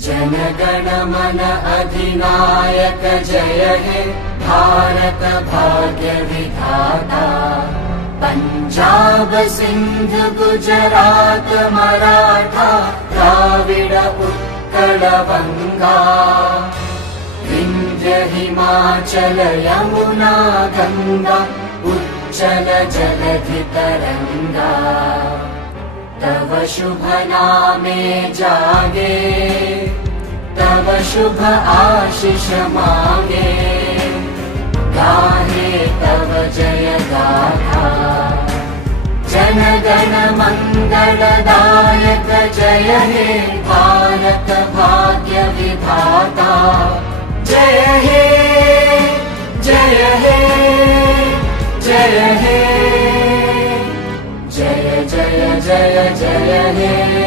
जनगण मन अधिनायक जय हे भारत भाग्य विधाता। पंजाब सिंध गुजरात मराठा द्राविड उत्कल बंगा। विंध्य हिमाचल यमुना गंगा उच्चल जलधि तरंगा। तव शुभ नामे जागे तव शुभ आशीष मांगे। गाहे तव जय गाथा जनगण मंगलदायक जय हे भारत भाग्य विधाता। जय हे जय हे जय हे जय जय जय जय हे।